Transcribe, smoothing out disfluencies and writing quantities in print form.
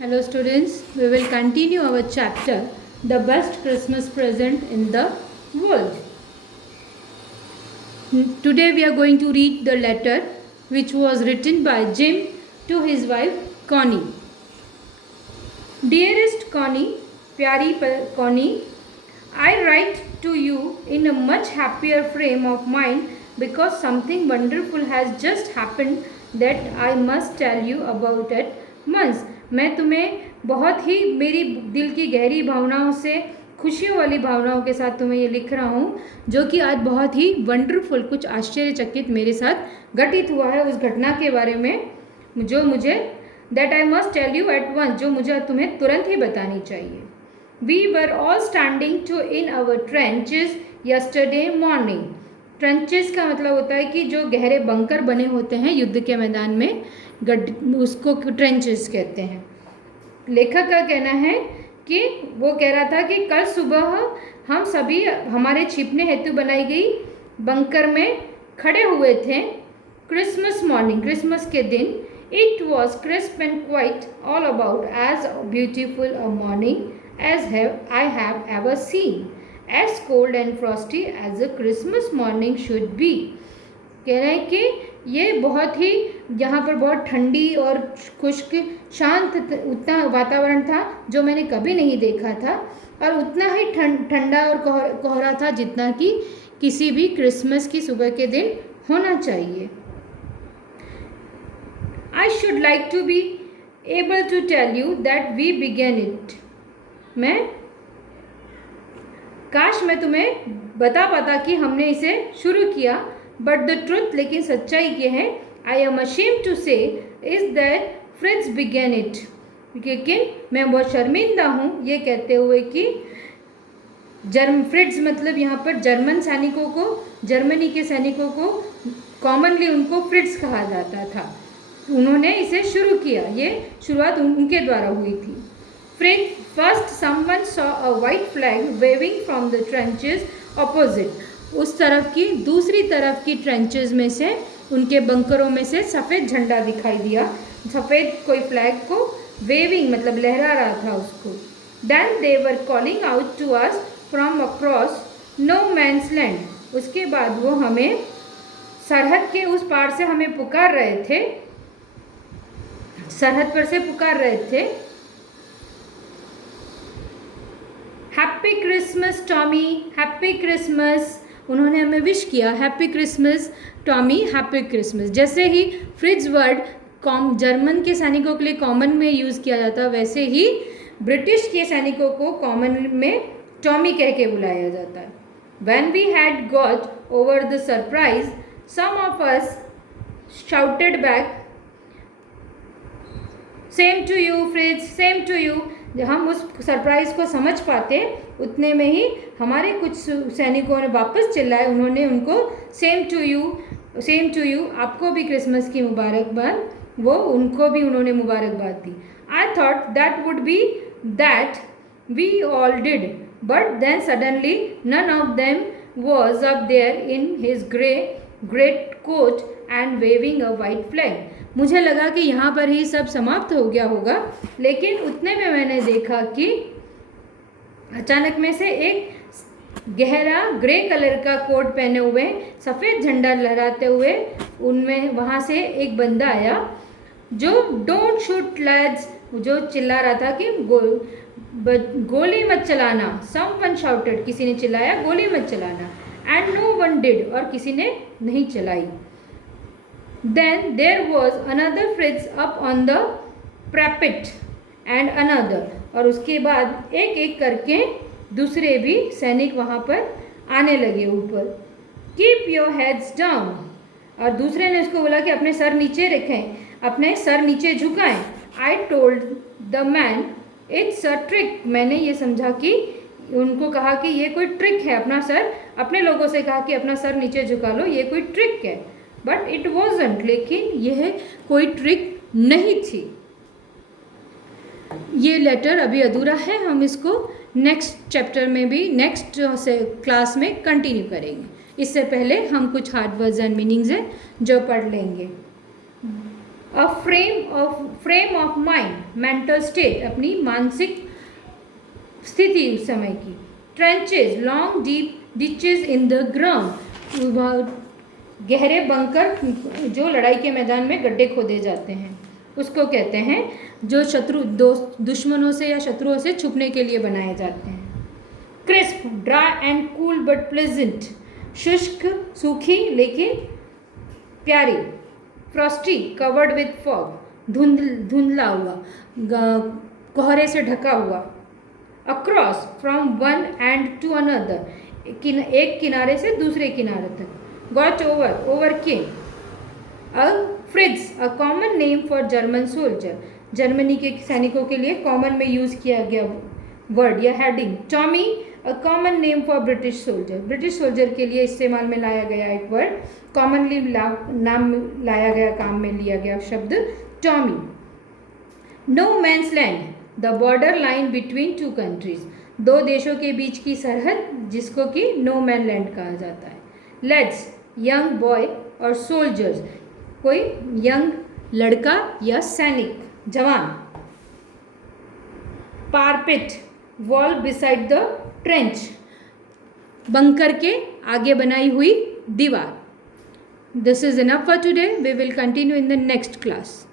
Hello students, we will continue our chapter The Best Christmas Present in the World. Today we are going to read the letter which was written by Jim to his wife Connie. Dearest Connie, प्यारी Connie, I write to you in a much happier frame of mind because something wonderful has just happened that I must tell you about at once. मैं तुम्हें बहुत ही मेरी दिल की गहरी भावनाओं से, खुशियों वाली भावनाओं के साथ तुम्हें ये लिख रहा हूँ जो कि आज बहुत ही वंडरफुल, कुछ आश्चर्यचकित मेरे साथ घटित हुआ है। उस घटना के बारे में जो मुझे that I must tell you at once, जो मुझे तुम्हें तुरंत ही बतानी चाहिए। We were all standing to in our trenches yesterday morning. Trenches का मतलब होता है कि जो गहरे बंकर बने होते हैं युद्ध के मैदान में, उसको ट्रेंचेस कहते हैं। लेखक का कहना है कि वो कह रहा था कि कल सुबह हम सभी हमारे छिपने हेतु बनाई गई बंकर में खड़े हुए थे। क्रिसमस मॉर्निंग, क्रिसमस के दिन। It was crisp and quite all about as beautiful a morning as I have ever seen, as cold and frosty as a Christmas morning should be. कह रहे हैं कि ये बहुत ही, यहाँ पर बहुत ठंडी और खुश्क शांत उतना वातावरण था जो मैंने कभी नहीं देखा था, और उतना ही ठंडा और कोहरा था जितना कि किसी भी क्रिसमस की सुबह के दिन होना चाहिए। I should like to be able to tell you that we began it. काश मैं तुम्हें बता पाता कि हमने इसे शुरू किया, बट द ट्रुथ, लेकिन सच्चाई ये है, I am ashamed to say is that Fritz began it. लेकिन मैं बहुत शर्मिंदा हूँ ये कहते हुए कि फ्रिट्ज मतलब यहाँ पर जर्मन सैनिकों को, जर्मनी के सैनिकों को कॉमनली उनको फ्रिट्ज कहा जाता था। उन्होंने इसे शुरू किया, ये शुरुआत उनके द्वारा हुई थी। Fritz first someone saw a white flag waving from the trenches opposite. उस तरफ की, दूसरी तरफ की ट्रेंचेस में से, उनके बंकरों में से सफ़ेद झंडा दिखाई दिया, सफ़ेद कोई फ्लैग को वेविंग मतलब लहरा रहा था उसको। Then they were calling out to us from across no man's land. उसके बाद वो हमें सरहद के उस पार से हमें पुकार रहे थे, सरहद पर से पुकार रहे थे। Happy Christmas Tommy, happy Christmas. उन्होंने हमें विश किया, happy Christmas Tommy, happy Christmas. जैसे ही फ्रिट्ज वर्ड जर्मन के सैनिकों के लिए कॉमन में यूज़ किया जाता, वैसे ही ब्रिटिश के सैनिकों को कॉमन में टॉमी कह के बुलाया जाता है। When we had got over the surprise, some of us shouted back, same to you Fritz, same to you. जब हम उस सरप्राइज़ को समझ पाते उतने में ही हमारे कुछ सैनिकों ने वापस चिल्लाए, उन्होंने उनको same to you, same to you, आपको भी क्रिसमस की मुबारकबाद, वो उनको भी उन्होंने मुबारकबाद दी। I thought that would be that we all did, but then suddenly none of them was up there in his great coat and waving a white flag. मुझे लगा कि यहाँ पर ही सब समाप्त हो गया होगा, लेकिन उतने में मैंने देखा कि अचानक में से एक गहरा ग्रे कलर का कोट पहने हुए, सफ़ेद झंडा लहराते हुए, उनमें वहाँ से एक बंदा आया जो डोंट शूट लैड्स, जो चिल्ला रहा था कि गोली मत चलाना। समवन शाउटेड, किसी ने चिल्लाया गोली मत चलाना। एंड नो वन डिड, और किसी ने नहीं चलाई। Then there was another fritz up on the parapet and another, और उसके बाद एक एक करके दूसरे भी सैनिक वहाँ पर आने लगे ऊपर। Keep your heads down, और दूसरे ने उसको बोला कि अपने सर नीचे रखें, अपने सर नीचे झुकाएं। I told the man it's a trick, मैंने ये समझा कि उनको कहा कि ये कोई ट्रिक है, अपना सर, अपने लोगों से कहा कि अपना सर नीचे झुका लो, ये कोई ट्रिक है। बट इट वॉजंट, लेकिन यह कोई ट्रिक नहीं थी। ये लेटर अभी अधूरा है, हम इसको नेक्स्ट चैप्टर में भी, नेक्स्ट क्लास में कंटिन्यू करेंगे। इससे पहले हम कुछ हार्ड वर्ड्स एंड मीनिंग्स हैं जो पढ़ लेंगे। A frame of mind, mental state, अपनी मानसिक स्थिति उस समय की. Tranches, long deep डिचेज in the ground, गहरे बंकर जो लड़ाई के मैदान में गड्ढे खोदे जाते हैं उसको कहते हैं, जो दुश्मनों से या शत्रुओं से छुपने के लिए बनाए जाते हैं. Crisp, dry and cool but pleasant, शुष्क, सूखी लेकिन प्यारी. फ्रॉस्टी, कवर्ड विथ फॉग, धुंधला हुआ, कोहरे से ढका हुआ. Across, from one end to another, एक किनारे से दूसरे किनारे तक. Gotch over, over king. A Fritz, a common name for German soldier, Germany के सैनिकों के लिए कॉमन में यूज किया गया वर्ड या heading. Tommy, a common name for British soldier, British soldier के लिए इस्तेमाल में लाया गया एक वर्ड, कॉमनली नाम लाया गया, काम में लिया गया शब्द Tommy. No man's land, the border line between two countries, दो देशों के बीच की सरहद जिसको कि नो मैन लैंड कहा जाता है. लेट्स, यंग बॉय और सोल्जर्स, कोई यंग लड़का या सैनिक, जवान. Parapet, wall beside the trench, bunker के आगे बनाई हुई दीवार. This is enough for today. We will continue in the next class.